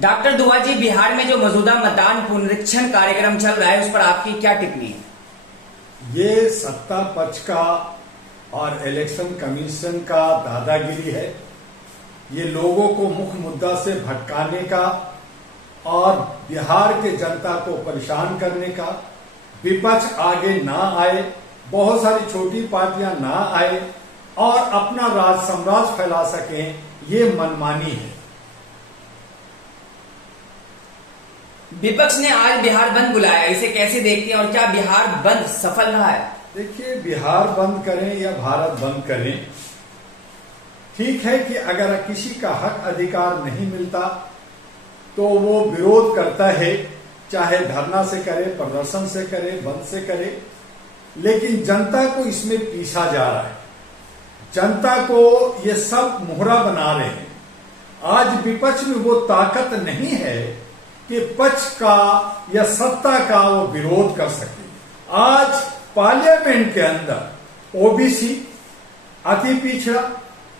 Doctor दुआ जी, बिहार में जो मौजूदा मतदान पुनरीक्षण कार्यक्रम चल रहा है उस पर आपकी क्या टिप्पणी है? ये सत्ता पक्ष का और इलेक्शन कमीशन का दादागिरी है। ये लोगों को मुख्य मुद्दा से भटकाने का और बिहार के जनता को परेशान करने का। विपक्ष आगे ना आए, बहुत सारी छोटी पार्टियां ना आए और अपना राज साम्राज्य फैला सकें, ये मनमानी है। विपक्ष ने आज बिहार बंद बुलाया, इसे कैसे देखते हैं और क्या बिहार बंद सफल रहा है? देखिए, बिहार बंद करें या भारत बंद करें, ठीक है कि अगर किसी का हक अधिकार नहीं मिलता तो वो विरोध करता है, चाहे धरना से करे, प्रदर्शन से करे, बंद से करे, लेकिन जनता को इसमें पीसा जा रहा है। जनता को ये सब मोहरा बना रहे हैं। आज विपक्ष में वो ताकत नहीं है कि पक्ष का या सत्ता का वो विरोध कर सके। आज पार्लियामेंट के अंदर ओबीसी, अति पिछड़ा,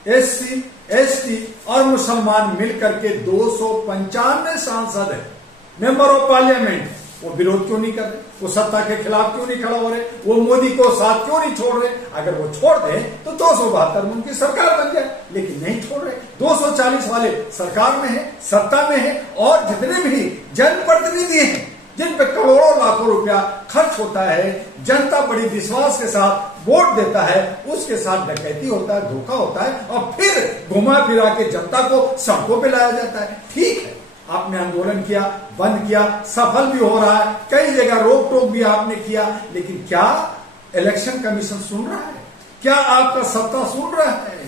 एससी, एसटी और मुसलमान मिलकर के 295 सांसद है, मेंबर ऑफ पार्लियामेंट। वो विरोध क्यों नहीं कर रहे? वो सत्ता के खिलाफ क्यों नहीं खड़ा हो रहे? वो मोदी को साथ क्यों नहीं छोड़ रहे? अगर वो छोड़ दें तो 272 में उनकी सरकार बन जाए, लेकिन नहीं छोड़ रहे। 240 वाले सरकार में है, सत्ता में है, और जितने भी जनप्रतिनिधि हैं जिन पे करोड़ों लाखों रुपया खर्च होता है, जनता बड़ी विश्वास के साथ वोट देता है, उसके साथ डकैती होता है, धोखा होता है और फिर घुमा फिरा के जनता को सड़कों पे लाया जाता है। ठीक है, आपने आंदोलन किया, बंद किया, सफल भी हो रहा है, कई जगह रोक टोक भी आपने किया, लेकिन क्या इलेक्शन कमीशन सुन रहा है? क्या आपका सत्ता सुन रहा है?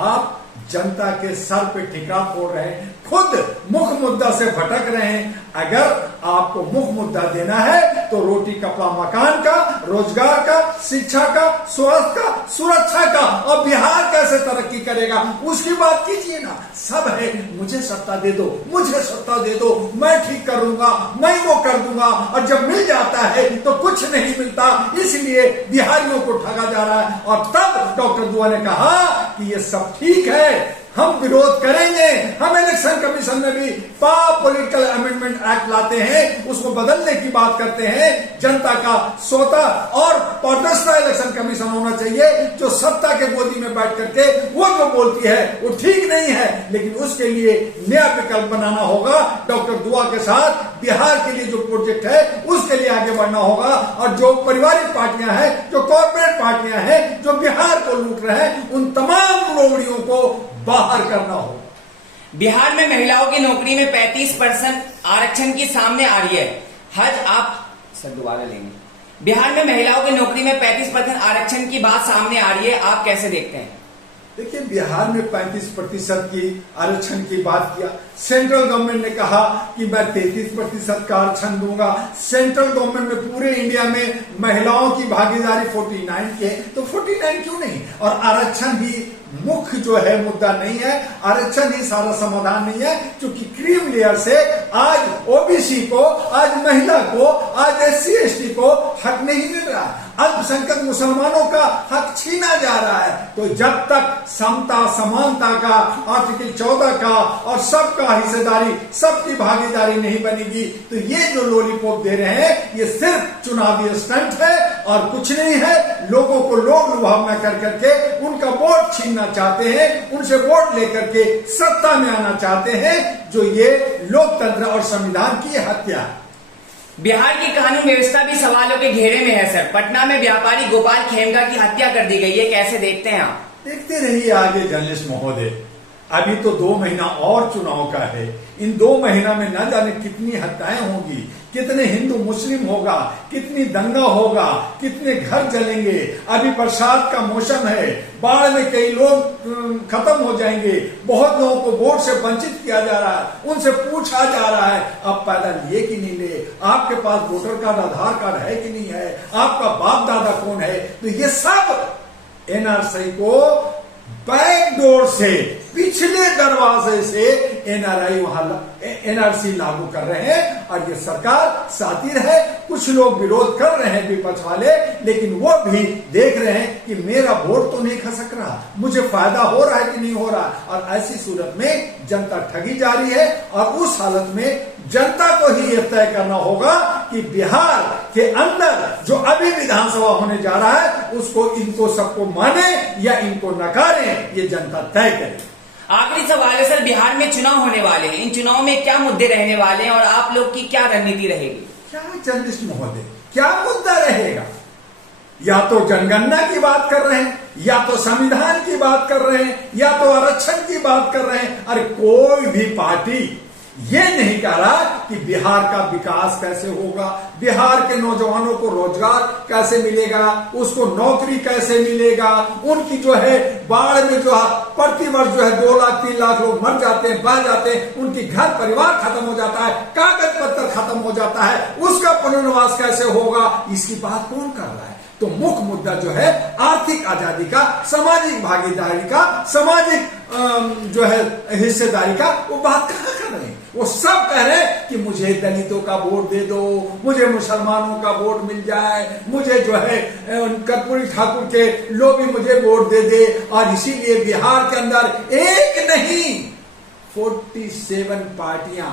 आप जनता के सर पे ठिका फोड़ रहे हैं, खुद मुख्य मुद्दा से भटक रहे हैं। अगर आपको मुख्य मुद्दा देना है तो रोटी कपड़ा मकान का, रोजगार का, शिक्षा का, स्वास्थ्य का, सुरक्षा का, और बिहार कैसे तरक्की करेगा उसकी बात कीजिए ना। सब है मुझे सत्ता दे दो, मुझे सत्ता दे दो, मैं ठीक करूंगा, मैं वो कर दूंगा, और जब मिल जाता है तो कुछ नहीं मिलता, इसलिए बिहारियों को ठगा जा रहा है। और तब डॉक्टर दुआ ने कहा कि ये सब ठीक है, हम विरोध करेंगे, हम इलेक्शन कमीशन में भी पॉलिटिकल अमेंडमेंट एक्ट लाते हैं, उसको बदलने की बात करते हैं। जनता का स्वतः और पारदर्शी इलेक्शन कमीशन होना चाहिए, जो सत्ता के गोदी में बैठ करके वो जो बोलती है वो ठीक नहीं है, लेकिन उसके लिए नया विकल्प बनाना होगा। डॉक्टर दुआ के साथ बिहार के लिए जो प्रोजेक्ट है उसके लिए आगे बढ़ना होगा, और जो पारिवारिक पार्टियां हैं, जो कॉर्पोरेट पार्टियां हैं, जो बिहार को लूट रहे हैं, उन तमाम लोगड़ियों को बाहर करना हो। बिहार में महिलाओं की नौकरी में 35% आरक्षण की सामने आ रही है। हज आप सर दोबारा लेंगे। बिहार में महिलाओं की नौकरी में 35% आरक्षण की बात सामने आ रही है, आप कैसे देखते हैं? देखिए, बिहार में 35% की आरक्षण की बात किया। सेंट्रल गवर्नमेंट ने कहा कि मैं 33% का आरक्षण दूंगा। सेंट्रल गवर्नमेंट में पूरे इंडिया में महिलाओं की भागीदारी 49 के, तो 49 क्यों नहीं? और आरक्षण भी मुख्य जो है मुद्दा नहीं है, आरक्षण ही सारा समाधान नहीं है, क्योंकि क्रीम लेयर से आज ओबीसी को, आज महिला को, आज एससी एसटी को हक नहीं मिल रहा है, अल्पसंख्यक मुसलमानों का हक छीना जा रहा है। तो जब तक समता समानता का, आर्टिकल 14 का और सबका हिस्सेदारी, सबकी भागीदारी नहीं बनेगी, तो ये जो लॉलीपॉप दे रहे हैं ये सिर्फ चुनावी स्टंट है और कुछ नहीं है। लोगों को लोग लुभावना कर करके उनका वोट छीनना चाहते हैं, उनसे वोट लेकर के सत्ता में आना चाहते हैं, जो ये लोकतंत्र और संविधान की हत्या है। बिहार की कानून व्यवस्था भी सवालों के घेरे में है सर। पटना में व्यापारी गोपाल खेमका की हत्या कर दी गई है, कैसे देखते हैं आप? देखते रहिए आगे जर्नलिस्ट महोदय, अभी तो 2 महीना और चुनाव का है। इन 2 महीना में न जाने कितनी हत्याएं होगी, कितने हिंदू मुस्लिम होगा, कितनी दंगा होगा, कितने घर जलेंगे। अभी बरसात का मौसम है, बाढ़ में कई लोग खत्म हो जाएंगे, बहुत लोगों को वोट से वंचित किया जा रहा है, उनसे पूछा जा रहा है आप पैदा लिए कि नहीं ले, आपके पास वोटर कार्ड, आधार कार्ड है कि नहीं है, आपका बाप दादा कौन है। तो ये सब एनआरसी को बैक डोर से, पिछले दरवाजे से एनआरसी लागू कर रहे हैं और ये सरकार सातिर है। कुछ लोग विरोध कर रहे हैं विपक्ष वाले, लेकिन वो भी देख रहे हैं कि मेरा वोट तो नहीं खसक रहा, मुझे फायदा हो रहा है कि नहीं हो रहा। और ऐसी सूरत में जनता ठगी जा रही है और उस हालत में जनता को ही यह तय करना होगा कि बिहार के अंदर जो अभी विधानसभा होने जा रहा है उसको इनको सबको माने या इनको नकारें, ये जनता तय करे। आखिरी सवाल है सर, बिहार में चुनाव होने वाले हैं, इन चुनाव में क्या मुद्दे रहने वाले हैं और आप लोग की क्या रणनीति रहेगी? क्या जर्नलिस्ट महोदय, क्या मुद्दा रहेगा? या तो जनगणना की बात कर रहे हैं, या तो संविधान की बात कर रहे हैं, या तो आरक्षण की बात कर रहे हैं। अरे कोई भी पार्टी ये नहीं कह रहा कि बिहार का विकास कैसे होगा, बिहार के नौजवानों को रोजगार कैसे मिलेगा, उसको नौकरी कैसे मिलेगा, उनकी जो है बाढ़ में जो है प्रतिवर्ष जो है 2 लाख 3 लाख लोग मर जाते हैं, बह जाते हैं, उनकी घर परिवार खत्म हो जाता है, कागज पत्र खत्म हो जाता है, उसका पुनर्वास कैसे होगा, इसकी बात कौन कर रहा है? तो मुख्य मुद्दा जो है आर्थिक आजादी का, सामाजिक भागीदारी का, सामाजिक जो है हिस्सेदारी का, वो बात कहाँ कर रहे हैं? वो सब कह रहे हैं कि मुझे दलितों का वोट दे दो, मुझे मुसलमानों का वोट मिल जाए, मुझे जो है कर्पूरी ठाकुर के लोग भी मुझे वोट दे दे। और इसीलिए बिहार के अंदर एक नहीं 47 पार्टियां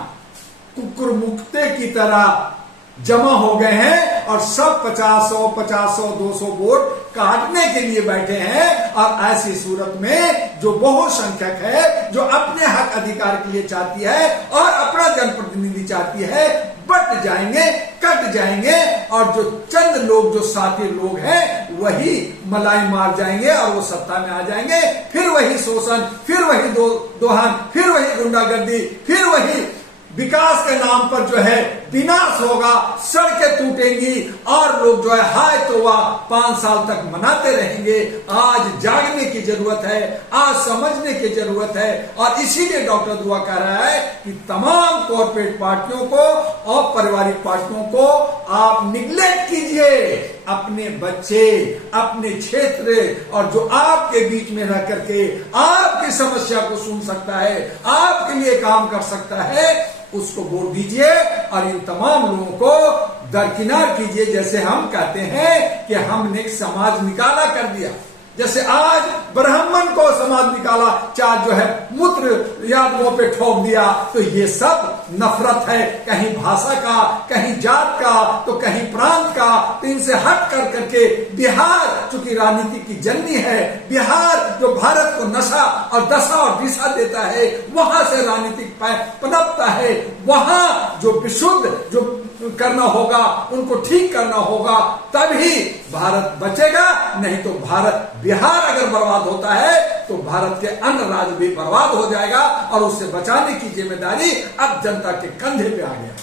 कुकुर मुक्ते की तरह जमा हो गए हैं और सब 50-100, 200 वोट काटने के लिए बैठे हैं। और ऐसी सूरत में जो बहुसंख्यक है, जो अपने हक अधिकार के लिए चाहती है और अपना जनप्रतिनिधि चाहती है, बट जाएंगे, कट जाएंगे और जो चंद लोग, जो साथी लोग हैं, वही मलाई मार जाएंगे और वो सत्ता में आ जाएंगे। फिर वही शोषण, फिर वही दोहन, फिर वही गुंडागर्दी, फिर वही विकास के नाम पर जो है विनाश होगा, सड़कें टूटेंगी और लोग जो है हाय तो वह 5 साल तक मनाते रहेंगे। आज जागने की जरूरत है, आज समझने की जरूरत है। और इसीलिए डॉक्टर दुआ कह रहा है कि तमाम कॉर्पोरेट पार्टियों को और पारिवारिक पार्टियों को आप निग्लेक्ट कीजिए। अपने बच्चे, अपने क्षेत्र और जो आपके बीच में रह करके आपकी समस्या को सुन सकता है, आपके लिए काम कर सकता है, उसको वोट दीजिए और इन तमाम लोगों को दरकिनार कीजिए। जैसे हम कहते हैं कि हमने समाज निकाला कर दिया, जैसे आज ब्राह्मण को समाज निकाला, चार जो है मूत्र यादवों पे ठोक दिया। तो ये सब नफरत है, कहीं भाषा का, कहीं जात का, तो कहीं प्रांत का। तो इनसे हट कर करके बिहार चूंकि राजनीति की जननी है, बिहार जो भारत को नशा और दशा और दिशा देता है, वहां से राजनीतिक पनपता है। वहां जो विशुद्ध जो करना होगा, उनको ठीक करना होगा, तभी भारत बचेगा। नहीं तो भारत, बिहार अगर बर्बाद होता है तो भारत के अन्य राज्य भी बर्बाद हो जाएगा और उससे बचाने की जिम्मेदारी अब जनता के कंधे पे आ गया।